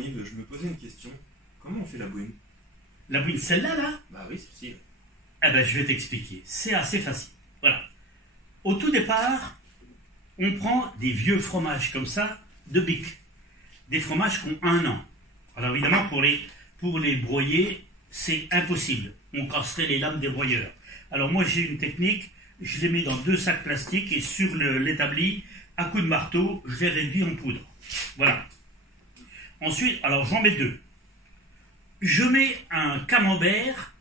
Jean-Yves, je me posais une question. Comment on fait la bouine? La bouine, celle-là, là? Bah oui, celle-ci. Eh ben, je vais t'expliquer. C'est assez facile. Voilà. Au tout départ, on prend des vieux fromages comme ça, de Bic. Des fromages qui ont 1 an. Alors évidemment, pour les broyer, c'est impossible. On casserait les lames des broyeurs. Alors moi, j'ai une technique. Je les mets dans 2 sacs plastiques et sur l'établi, à coups de marteau, je les réduis en poudre. Voilà. Ensuite, alors j'en mets 2. Je mets un camembert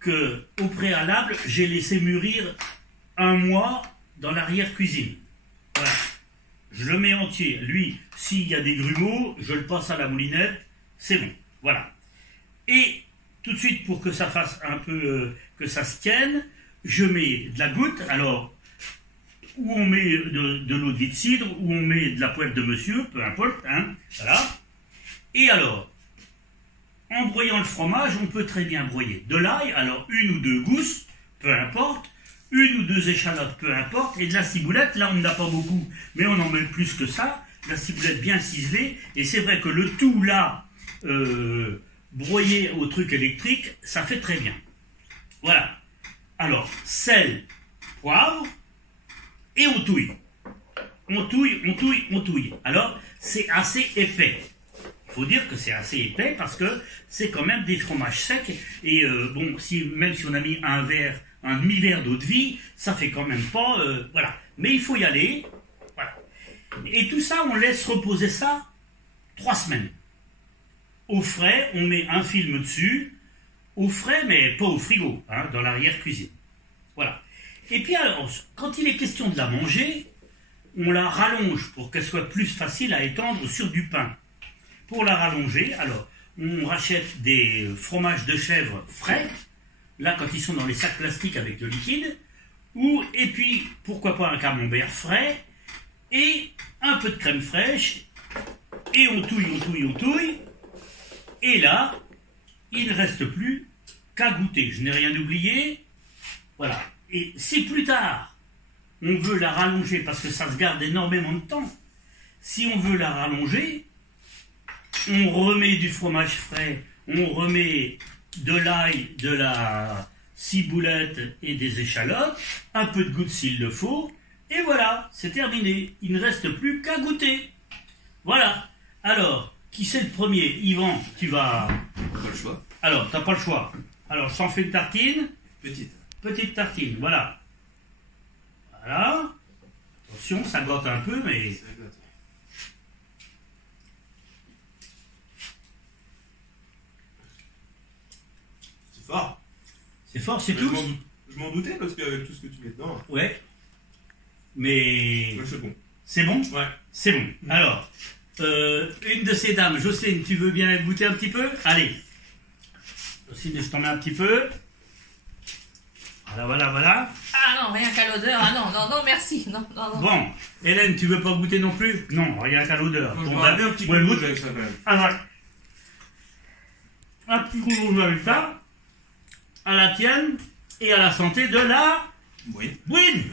que, au préalable, j'ai laissé mûrir 1 mois dans l'arrière-cuisine. Voilà. Je le mets entier. Lui, s'il y a des grumeaux, je le passe à la moulinette. C'est bon. Voilà. Et tout de suite, pour que ça fasse un peu, que ça se tienne, je mets de la goutte. Alors, où on met de l'eau de vie de cidre, où on met de la poêle de monsieur, peu importe. Hein, voilà. Et alors, en broyant le fromage, on peut très bien broyer de l'ail, alors 1 ou 2 gousses, peu importe, 1 ou 2 échalotes, peu importe, et de la ciboulette, là on n'en a pas beaucoup, mais on en met plus que ça, la ciboulette bien ciselée, et c'est vrai que le tout là, broyé au truc électrique, ça fait très bien. Voilà. Alors, sel, poivre, et on touille. On touille, on touille, on touille. Alors, c'est assez épais. Il faut dire que c'est assez épais parce que c'est quand même des fromages secs. Et bon, même si on a mis un demi-verre d'eau de vie, ça fait quand même pas... voilà. Mais il faut y aller. Voilà. Et tout ça, on laisse reposer ça 3 semaines. Au frais, on met un film dessus. Au frais, mais pas au frigo, hein, dans l'arrière-cuisine. Voilà. Et puis alors, quand il est question de la manger, on la rallonge pour qu'elle soit plus facile à étendre sur du pain. Pour la rallonger, alors, on rachète des fromages de chèvre frais, là quand ils sont dans les sacs plastiques avec le liquide, et puis, pourquoi pas un camembert frais, et un peu de crème fraîche, et on touille, on touille, on touille, et là, il ne reste plus qu'à goûter. Je n'ai rien oublié, voilà. Et si plus tard, on veut la rallonger, parce que ça se garde énormément de temps, si on veut la rallonger, on remet du fromage frais, on remet de l'ail, de la ciboulette et des échalotes, un peu de goutte s'il le faut, et voilà, c'est terminé. Il ne reste plus qu'à goûter. Voilà. Alors, qui c'est le premier? Yvan, tu vas... Pas le choix. Alors, t'as pas le choix. Alors, j'en fais une tartine. Petite. Petite tartine, voilà. Voilà. Attention, ça gotte un peu, mais... Ça goûte. C'est fort. C'est fort, c'est Mais tout. je m'en doutais parce qu'avec tout ce que tu mets dedans, Ouais. Mais... c'est bon. C'est bon? Ouais. C'est bon. Alors, une de ces dames, Jocelyne, tu veux bien goûter un petit peu? Allez. Jocelyne, je t'en mets un petit peu. Voilà, voilà, voilà. Ah non, rien qu'à l'odeur. Ah non, non, non, merci. Non, non, non. Bon, Hélène, tu veux pas goûter non plus? Non, rien qu'à l'odeur. Je Bon, m'en bien un petit ouais, peu goûte. rouge avec ça quand même. Alors, un petit coup de rouge avec ça, à la tienne et à la santé de la Oui. bouine.